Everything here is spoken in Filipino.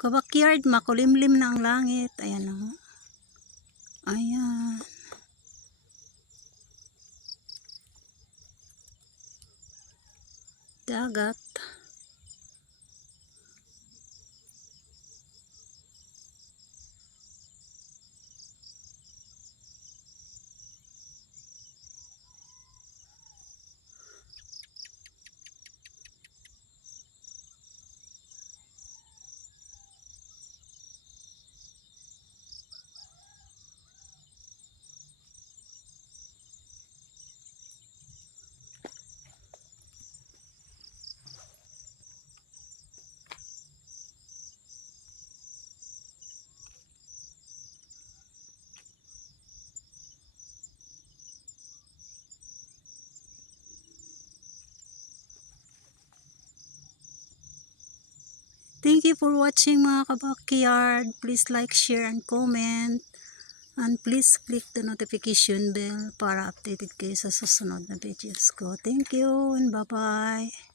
Kabakyard, makulimlim na ang langit. Ayan o. Ayan. Dagat. Thank you for watching mga kabakyard. Please like, share, and comment. And please click the notification bell para updated kayo sa susunod na videos ko. Thank you and bye-bye.